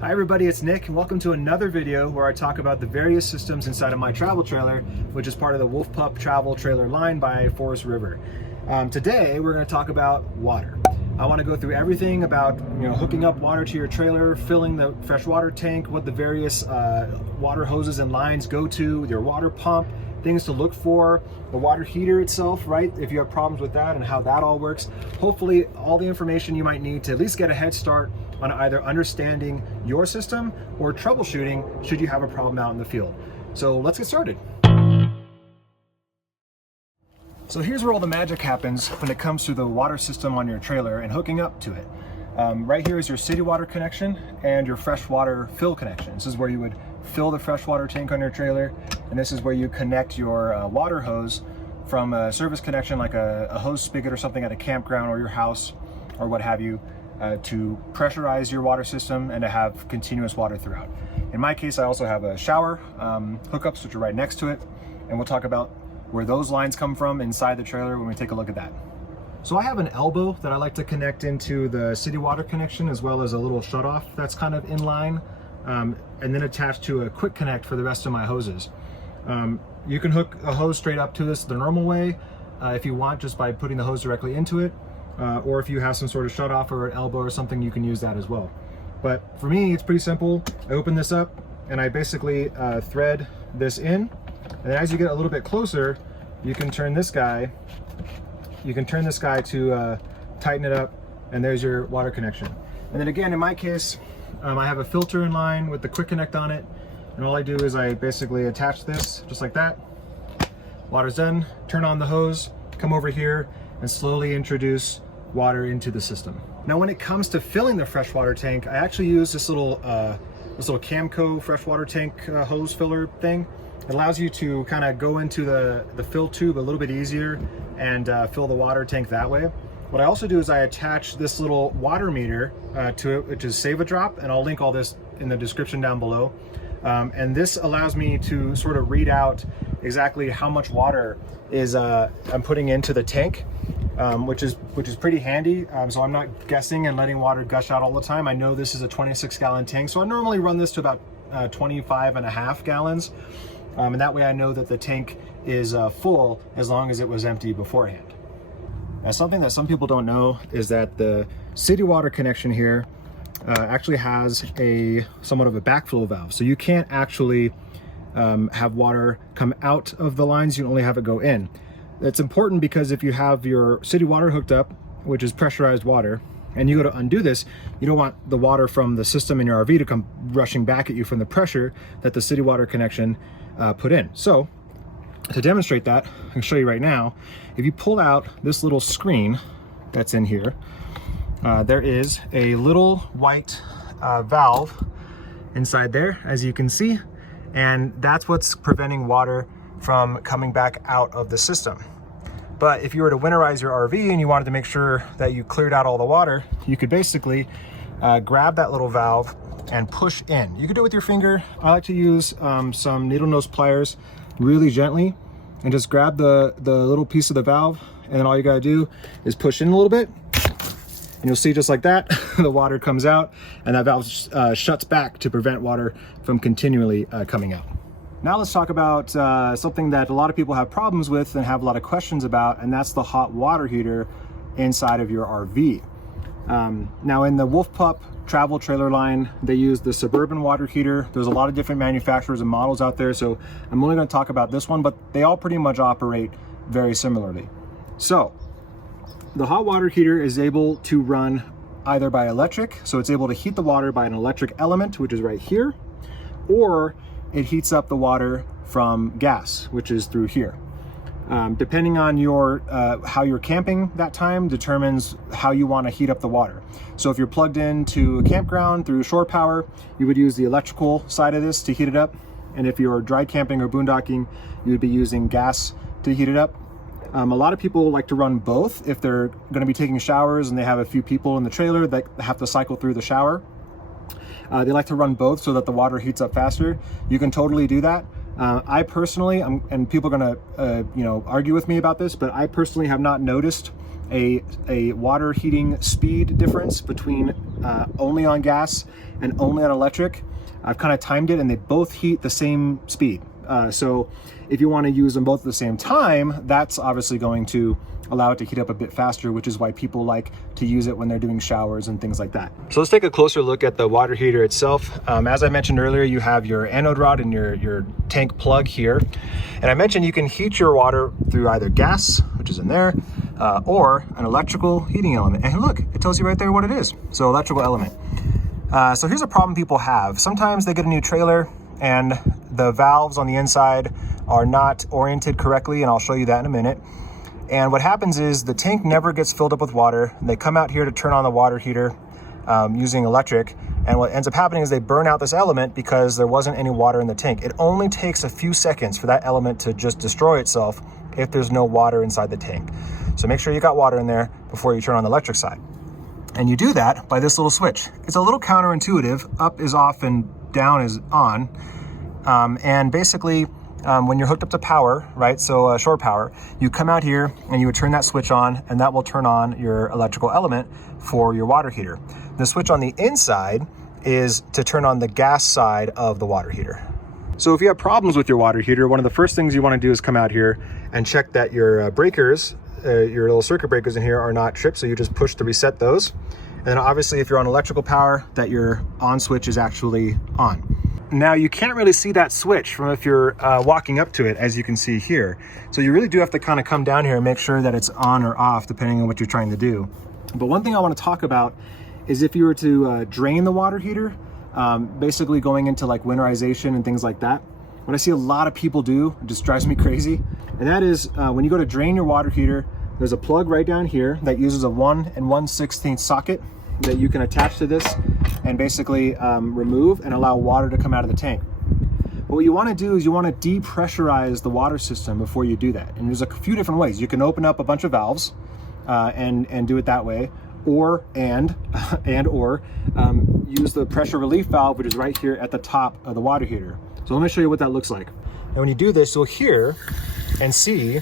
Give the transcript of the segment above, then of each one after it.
Hi everybody, it's Nick and welcome to another video where I talk about the various systems inside of my travel trailer, which is part of the Wolf Pup travel trailer line by Forest River. Today we're going to talk about water. I want to go through everything about hooking up water to your trailer, filling the freshwater tank, what the various water hoses and lines go to, your water pump, things to look for, the water heater itself, right? If you have problems with that and how that all works. Hopefully all the information you might need to at least get a head start on either understanding your system or troubleshooting should you have a problem out in the field. So let's get started. So here's where all the magic happens when it comes to the water system on your trailer and hooking up to it. Right here is your city water connection and your freshwater fill connection. This is where you would fill the freshwater tank on your trailer, and this is where you connect your water hose from a service connection like a hose spigot or something at a campground or your house or what have you, to pressurize your water system and to have continuous water throughout. In my case, I also have a shower hookups which are right next to it, and we'll talk about where those lines come from inside the trailer when we take a look at that. So I have an elbow that I like to connect into the city water connection, as well as a little shutoff that's kind of in line, and then attached to a quick connect for the rest of my hoses. You can hook a hose straight up to this the normal way if you want, just by putting the hose directly into it, or if you have some sort of shutoff or an elbow or something, you can use that as well. But for me, it's pretty simple. I open this up and I basically thread this in, and then as you get a little bit closer, you can turn this guy to tighten it up, and there's your water connection. And then again, in my case, I have a filter in line with the quick connect on it, and all I do is I basically attach this just like that. Water's done, turn on the hose, come over here and slowly introduce water into the system. Now when it comes to filling the freshwater tank, I actually use this little Camco freshwater tank hose filler thing. It allows you to kind of go into the fill tube a little bit easier and fill the water tank that way. What I also do is I attach this little water meter to it, which is Save a Drop, and I'll link all this in the description down below. And this allows me to sort of read out exactly how much water is I'm putting into the tank, which is pretty handy. So I'm not guessing and letting water gush out all the time. I know this is a 26-gallon tank, so I normally run this to about 25.5 gallons. And that way I know that the tank is full as long as it was empty beforehand. Now, something that some people don't know is that the city water connection here actually has somewhat of a backflow valve. So you can't actually have water come out of the lines, you can only have it go in. It's important because if you have your city water hooked up, which is pressurized water, and you go to undo this, you don't want the water from the system in your RV to come rushing back at you from the pressure that the city water connection put in. So to demonstrate that, I can show you right now. If you pull out this little screen that's in here, there is a little white valve inside there, as you can see, and that's what's preventing water from coming back out of the system. But if you were to winterize your RV and you wanted to make sure that you cleared out all the water, you could basically grab that little valve and push in. You could do it with your finger. I like to use some needle nose pliers really gently and just grab the little piece of the valve, and then all you gotta do is push in a little bit, and you'll see just like that, the water comes out, and that valve shuts back to prevent water from continually coming out. Now let's talk about something that a lot of people have problems with and have a lot of questions about, and that's the hot water heater inside of your RV. Now in the Wolf Pup travel trailer line, they use the Suburban water heater. There's a lot of different manufacturers and models out there, so I'm only going to talk about this one, but they all pretty much operate very similarly. So the hot water heater is able to run either by electric, so it's able to heat the water by an electric element, which is right here, or it heats up the water from gas, which is through here. Depending on your how you're camping that time determines how you want to heat up the water. So if you're plugged into a campground through shore power, you would use the electrical side of this to heat it up. And if you're dry camping or boondocking, you would be using gas to heat it up. A lot of people like to run both if they're going to be taking showers and they have a few people in the trailer that have to cycle through the shower. They like to run both so that the water heats up faster. You can totally do that. I personally, and people are gonna argue with me about this, but I personally have not noticed a water heating speed difference between only on gas and only on electric. I've kind of timed it, and they both heat the same speed. So if you want to use them both at the same time, that's obviously going to allow it to heat up a bit faster, which is why people like to use it when they're doing showers and things like that. So let's take a closer look at the water heater itself. As I mentioned earlier, you have your anode rod and your tank plug here. And I mentioned you can heat your water through either gas, which is in there, or an electrical heating element. And look, it tells you right there what it is. So electrical element. So here's a problem people have. Sometimes they get a new trailer and the valves on the inside are not oriented correctly, and I'll show you that in a minute. And what happens is the tank never gets filled up with water. They come out here to turn on the water heater using electric. And what ends up happening is they burn out this element because there wasn't any water in the tank. It only takes a few seconds for that element to just destroy itself if there's no water inside the tank. So make sure you got water in there before you turn on the electric side. And you do that by this little switch. It's a little counterintuitive. Up is off and down is on. And basically, when you're hooked up to power, right, so shore power, you come out here and you would turn that switch on, and that will turn on your electrical element for your water heater. The switch on the inside is to turn on the gas side of the water heater. So if you have problems with your water heater, one of the first things you want to do is come out here and check that your breakers, your little circuit breakers in here are not tripped, so you just push to reset those. And then obviously if you're on electrical power, that your on switch is actually on. Now you can't really see that switch from if you're walking up to it, as you can see here. So you really do have to kind of come down here and make sure that it's on or off depending on what you're trying to do. But one thing I want to talk about is if you were to drain the water heater, basically going into like winterization and things like that. What I see a lot of people do, it just drives me crazy. And that is when you go to drain your water heater, there's a plug right down here that uses a 1 1/16 socket that you can attach to this and basically remove and allow water to come out of the tank. But what you want to do is you want to depressurize the water system before you do that. And there's a few different ways. You can open up a bunch of valves and do it that way, or use the pressure relief valve, which is right here at the top of the water heater. So let me show you what that looks like. And when you do this, you'll hear and see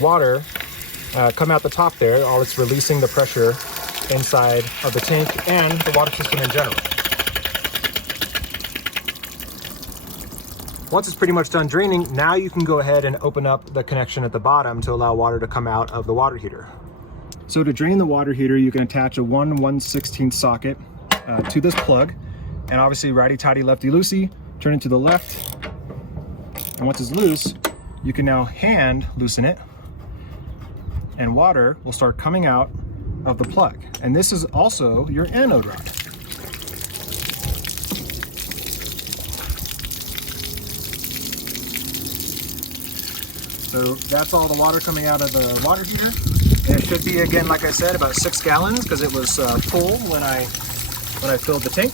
water come out the top there. All it's releasing the pressure inside of the tank and the water system in general. Once it's pretty much done draining, now you can go ahead and open up the connection at the bottom to allow water to come out of the water heater. So to drain the water heater, you can attach a 1 1/16 socket to this plug, and obviously righty-tighty, lefty-loosey, turn it to the left, and once it's loose, you can now hand loosen it, and water will start coming out of the plug. And this is also your anode rod. So that's all the water coming out of the water heater. And it should be, again, like I said, about 6 gallons because it was full when I filled the tank.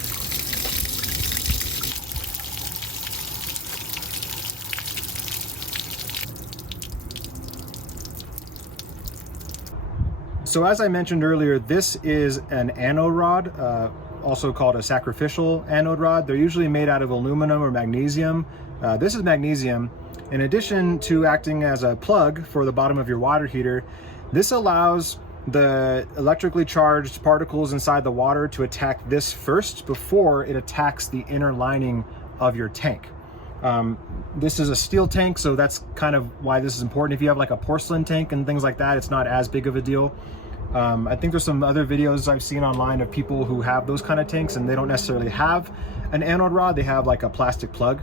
So as I mentioned earlier, this is an anode rod, also called a sacrificial anode rod. They're usually made out of aluminum or magnesium. This is magnesium. In addition to acting as a plug for the bottom of your water heater, this allows the electrically charged particles inside the water to attack this first before it attacks the inner lining of your tank. This is a steel tank, so that's kind of why this is important. If you have like a porcelain tank and things like that, it's not as big of a deal. I think there's some other videos I've seen online of people who have those kind of tanks and they don't necessarily have an anode rod, they have like a plastic plug.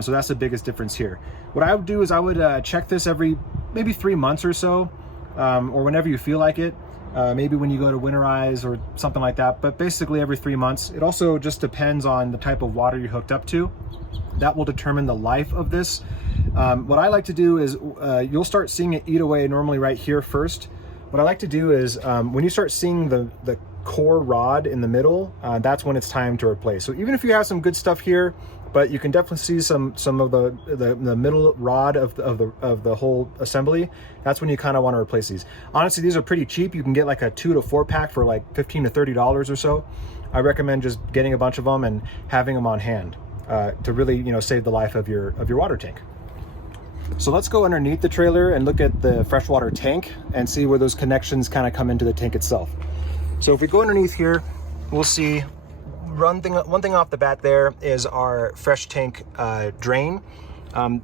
So that's the biggest difference here. What I would do is I would check this every maybe 3 months or so, or whenever you feel like it. Maybe when you go to winterize or something like that, but basically every 3 months. It also just depends on the type of water you're hooked up to. That will determine the life of this. What I like to do is you'll start seeing it eat away normally right here first. What I like to do is when you start seeing the core rod in the middle, that's when it's time to replace. So even if you have some good stuff here, but you can definitely see some of the middle rod of the whole assembly, that's when you kind of want to replace these. Honestly, these are pretty cheap. You can get like a 2 to 4 pack for like $15 to $30 or so. I recommend just getting a bunch of them and having them on hand to really, save the life of your water tank. So let's go underneath the trailer and look at the freshwater tank and see where those connections kind of come into the tank itself. So if we go underneath here, we'll see one thing off the bat there is our fresh tank drain.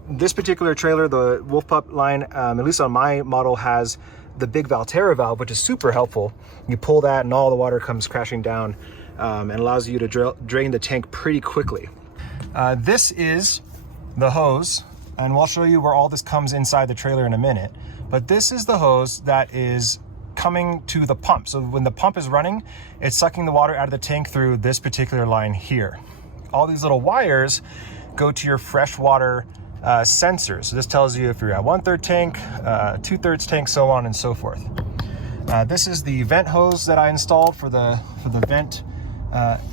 This particular trailer, the Wolf Pup line, at least on my model, has the big Valterra valve, which is super helpful. You pull that and all the water comes crashing down and allows you to drain the tank pretty quickly. This is the hose, and we'll show you where all this comes inside the trailer in a minute. But this is the hose that is coming to the pump. So when the pump is running, it's sucking the water out of the tank through this particular line here. All these little wires go to your freshwater sensors. So this tells you if you're at 1/3 tank, 2/3 tank, so on and so forth. This is the vent hose that I installed for the vent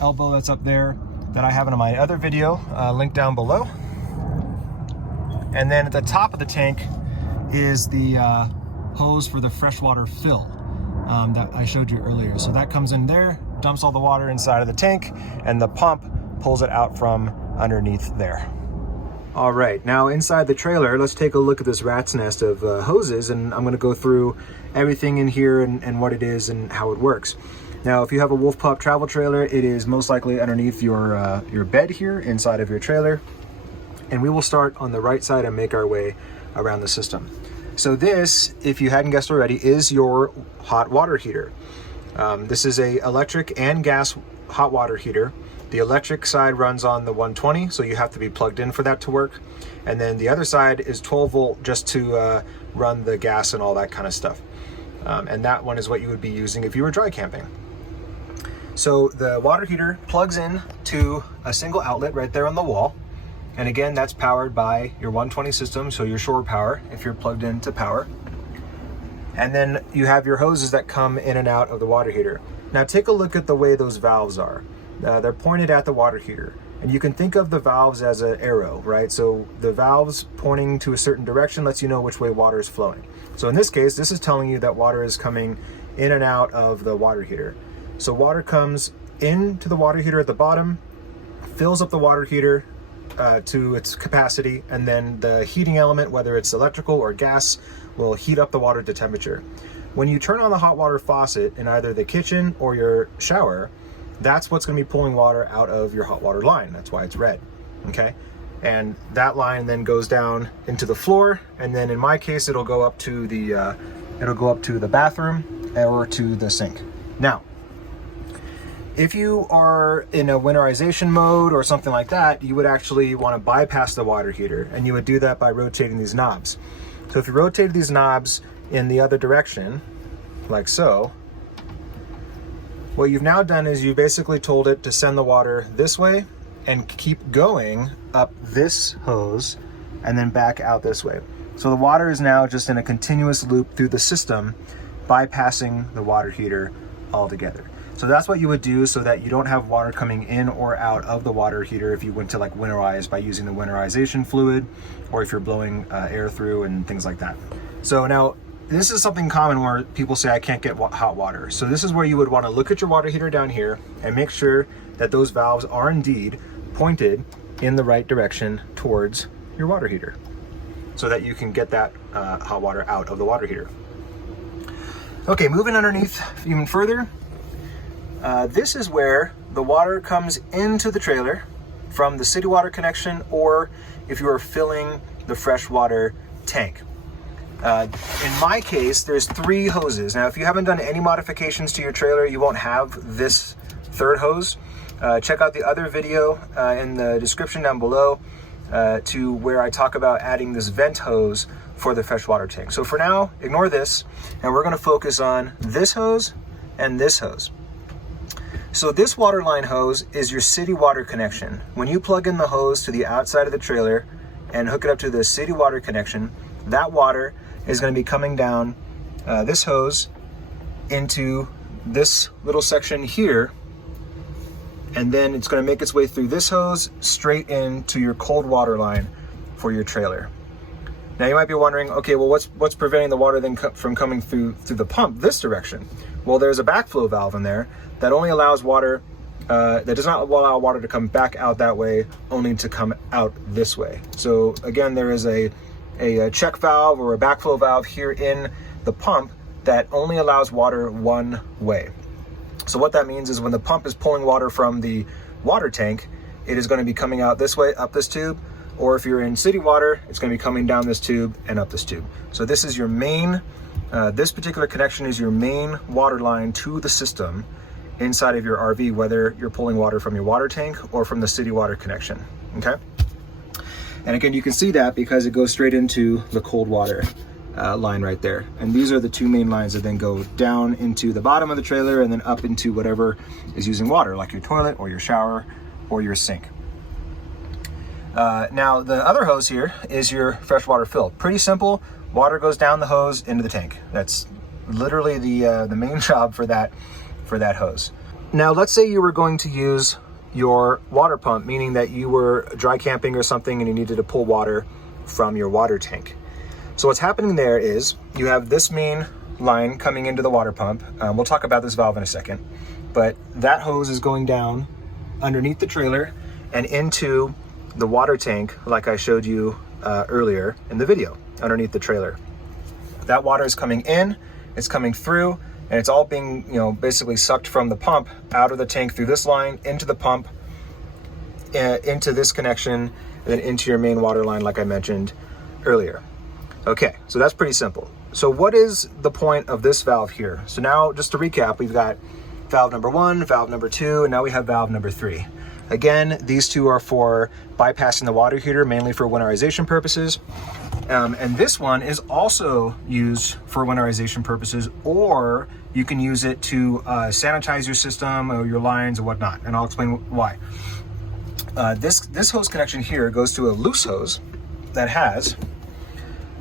elbow that's up there that I have in my other video, linked down below. And then at the top of the tank is the hose for the freshwater fill that I showed you earlier. So that comes in there, dumps all the water inside of the tank, and the pump pulls it out from underneath there. All right, now inside the trailer, let's take a look at this rat's nest of hoses, and I'm gonna go through everything in here and what it is and how it works. Now, if you have a Wolf Pup travel trailer, it is most likely underneath your bed here inside of your trailer. And we will start on the right side and make our way around the system. So this, if you hadn't guessed already, is your hot water heater. This is a electric and gas hot water heater. The electric side runs on the 120, so you have to be plugged in for that to work. And then the other side is 12 volt just to run the gas and all that kind of stuff. And that one is what you would be using if you were dry camping. So the water heater plugs in to a single outlet right there on the wall. And again, that's powered by your 120 system, so your shore power if you're plugged into power. And then you have your hoses that come in and out of the water heater. Now take a look at the way those valves are. They're pointed at the water heater. And you can think of the valves as an arrow, right? So the valves pointing to a certain direction lets you know which way water is flowing. So in this case, this is telling you that water is coming in and out of the water heater. So water comes into the water heater at the bottom, fills up the water heater to its capacity, and then the heating element, whether it's electrical or gas, will heat up the water to temperature. When you turn on the hot water faucet in either the kitchen or your shower, that's what's going to be pulling water out of your hot water line. That's why it's red, okay? And that line then goes down into the floor, and then in my case, it'll go up to the bathroom or to the sink. Now, if you are in a winterization mode or something like that, you would actually want to bypass the water heater, and you would do that by rotating these knobs. So if you rotate these knobs in the other direction, like so, what you've now done is you basically told it to send the water this way and keep going up this hose and then back out this way. So the water is now just in a continuous loop through the system, bypassing the water heater altogether. So that's what you would do so that you don't have water coming in or out of the water heater if you went to like winterize by using the winterization fluid, or if you're blowing air through and things like that. So now this is something common where people say I can't get hot water. So this is where you would want to look at your water heater down here and make sure that those valves are indeed pointed in the right direction towards your water heater so that you can get that hot water out of the water heater. Okay, moving underneath even further. This is where the water comes into the trailer from the city water connection, or if you are filling the freshwater tank. In my case, there's 3 hoses. Now, if you haven't done any modifications to your trailer, you won't have this third hose. Check out the other video in the description down below to where I talk about adding this vent hose for the freshwater tank. So for now, ignore this, and we're gonna focus on this hose and this hose. So this water line hose is your city water connection. When you plug in the hose to the outside of the trailer and hook it up to the city water connection, that water is going to be coming down this hose into this little section here, and then it's going to make its way through this hose straight into your cold water line for your trailer. Now you might be wondering, okay, well what's preventing the water then from coming through the pump this direction? Well, there's a backflow valve in there that only allows water, that does not allow water to come back out that way, only to come out this way. So again, there is a a check valve or a backflow valve here in the pump that only allows water one way. So what that means is when the pump is pulling water from the water tank, it is going to be coming out this way, up this tube, or if you're in city water, it's going to be coming down this tube and up this tube. So this is your main, this particular connection is your main water line to the system inside of your RV, whether you're pulling water from your water tank or from the city water connection, okay? And again, you can see that because it goes straight into the cold water line right there. And these are the two main lines that then go down into the bottom of the trailer and then up into whatever is using water, like your toilet or your shower or your sink. Now, the other hose here is your freshwater fill. Pretty simple. Water goes down the hose into the tank. That's literally the main job for that hose. Now, let's say you were going to use your water pump, meaning that you were dry camping or something and you needed to pull water from your water tank. So what's happening there is you have this main line coming into the water pump. We'll talk about this valve in a second, but that hose is going down underneath the trailer and into the water tank, like I showed you earlier in the video, underneath the trailer. That water is coming in, it's coming through, and it's all being, basically sucked from the pump out of the tank through this line into the pump, into this connection, and then into your main water line, like I mentioned earlier. Okay, so that's pretty simple. So what is the point of this valve here? So now, just to recap, we've got valve number 1, valve number 2, and now we have valve number 3. Again, these two are for bypassing the water heater, mainly for winterization purposes. And this one is also used for winterization purposes, or you can use it to sanitize your system or your lines or whatnot, and I'll explain why. This hose connection here goes to a loose hose that has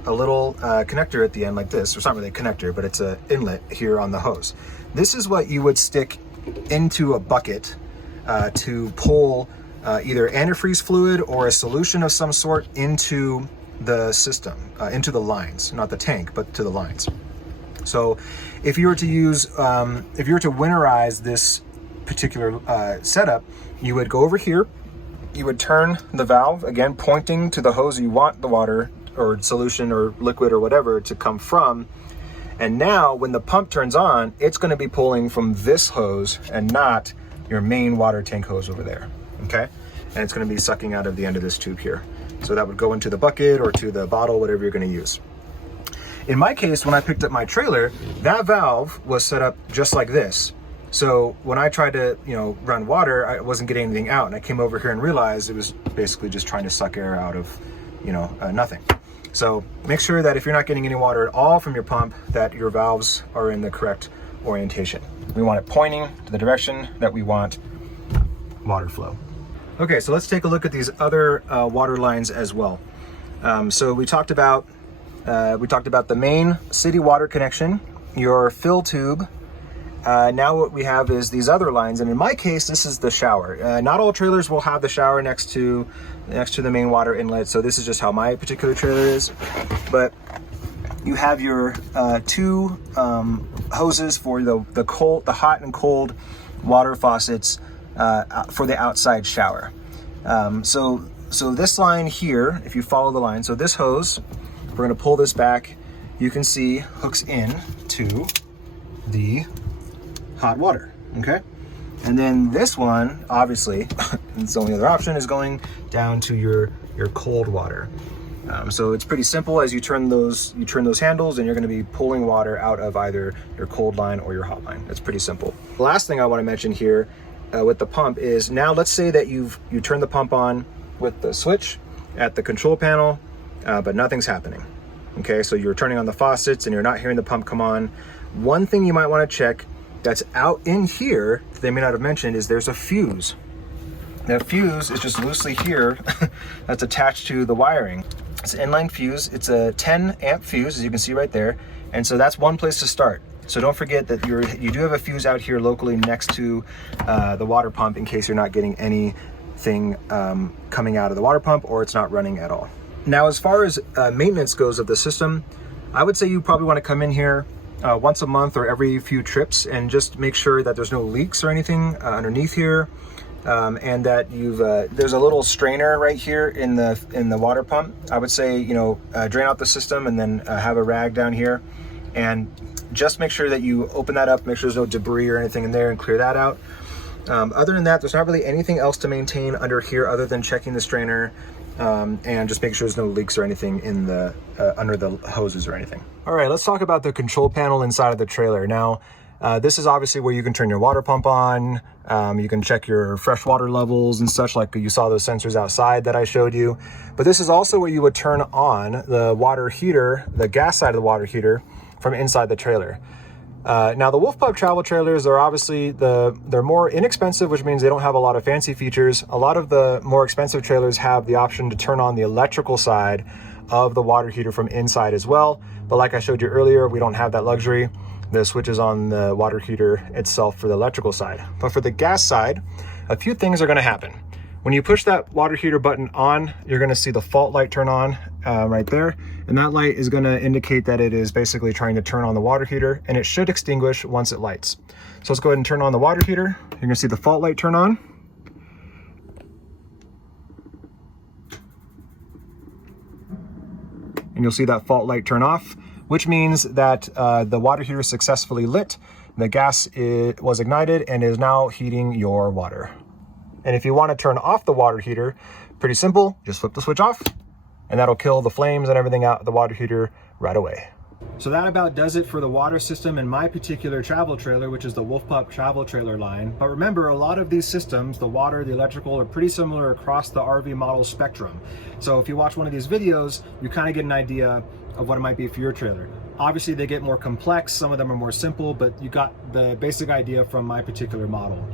a little connector at the end like this. It's not really a connector, but it's an inlet here on the hose. This is what you would stick into a bucket to pull either antifreeze fluid or a solution of some sort into the system, into the lines, not the tank, but to the lines. So if you were to use, if you were to winterize this particular setup, you would go over here, you would turn the valve, again, pointing to the hose you want the water or solution or liquid or whatever to come from. And now when the pump turns on, it's going to be pulling from this hose and not your main water tank hose over there, okay? And it's going to be sucking out of the end of this tube here. So that would go into the bucket or to the bottle, whatever you're going to use. In my case, when I picked up my trailer, that valve was set up just like this. So when I tried to, run water, I wasn't getting anything out. And I came over here and realized it was basically just trying to suck air out of, nothing. So make sure that if you're not getting any water at all from your pump, that your valves are in the correct orientation. We want it pointing to the direction that we want water flow. Okay, so let's take a look at these other water lines as well. So we talked about the main city water connection, your fill tube. Now what we have is these other lines, and in my case, this is the shower. Not all trailers will have the shower next to the main water inlet, so this is just how my particular trailer is. But you have your two hoses for the hot and cold water faucets for the outside shower. So this line here, if you follow the line, so this hose, we're going to pull this back. You can see hooks in to the hot water, okay? And then this one, obviously, it's the only other option, is going down to your cold water. So it's pretty simple. As you turn those handles, and you're going to be pulling water out of either your cold line or your hot line. It's pretty simple. The last thing I want to mention here with the pump is, now let's say that you turn the pump on with the switch at the control panel, but nothing's happening. Okay, so you're turning on the faucets and you're not hearing the pump come on. One thing you might want to check that's out in here that they may not have mentioned is there's a fuse. That fuse is just loosely here that's attached to the wiring. It's an inline fuse. It's a 10 amp fuse, as you can see right there. And so that's one place to start. So don't forget that you do have a fuse out here locally next to the water pump in case you're not getting anything coming out of the water pump or it's not running at all. Now, as far as maintenance goes of the system, I would say you probably want to come in here once a month or every few trips and just make sure that there's no leaks or anything underneath here, and that you've there's a little strainer right here in the water pump. I would say, you know, drain out the system and then have a rag down here, and just make sure that you open that up, make sure there's no debris or anything in there, and clear that out. Other than that, there's not really anything else to maintain under here other than checking the strainer and just making sure there's no leaks or anything in the under the hoses or anything. All right, let's talk about the control panel inside of the trailer. Now, this is obviously where you can turn your water pump on. You can check your freshwater levels and such, like you saw those sensors outside that I showed you. But this is also where you would turn on the water heater, the gas side of the water heater, from inside the trailer. Now the Wolf Pup travel trailers are obviously they're more inexpensive, which means they don't have a lot of fancy features. A lot of the more expensive trailers have the option to turn on the electrical side of the water heater from inside as well. But like I showed you earlier, we don't have that luxury. The switch is on the water heater itself for the electrical side. But for the gas side, a few things are going to happen. When you push that water heater button on, you're going to see the fault light turn on right there. And that light is going to indicate that it is basically trying to turn on the water heater, and it should extinguish once it lights. So let's go ahead and turn on the water heater. You're going to see the fault light turn on. And you'll see that fault light turn off, which means that the water heater is successfully lit. The gas was ignited and is now heating your water. And if you want to turn off the water heater, pretty simple, just flip the switch off, and that'll kill the flames and everything out of the water heater right away. So that about does it for the water system in my particular travel trailer, which is the Wolf Pup travel trailer line. But remember, a lot of these systems, the water, the electrical, are pretty similar across the RV model spectrum. So if you watch one of these videos, you kind of get an idea of what it might be for your trailer. Obviously they get more complex, some of them are more simple, but you got the basic idea from my particular model.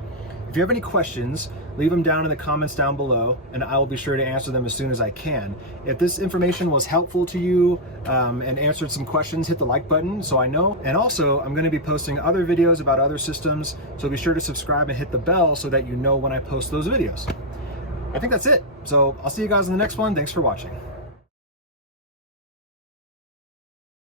If you have any questions, leave them down in the comments down below, and I will be sure to answer them as soon as I can. If this information was helpful to you and answered some questions, hit the like button so I know. And also, I'm going to be posting other videos about other systems, so be sure to subscribe and hit the bell so that you know when I post those videos. I think that's it. So I'll see you guys in the next one. Thanks for watching.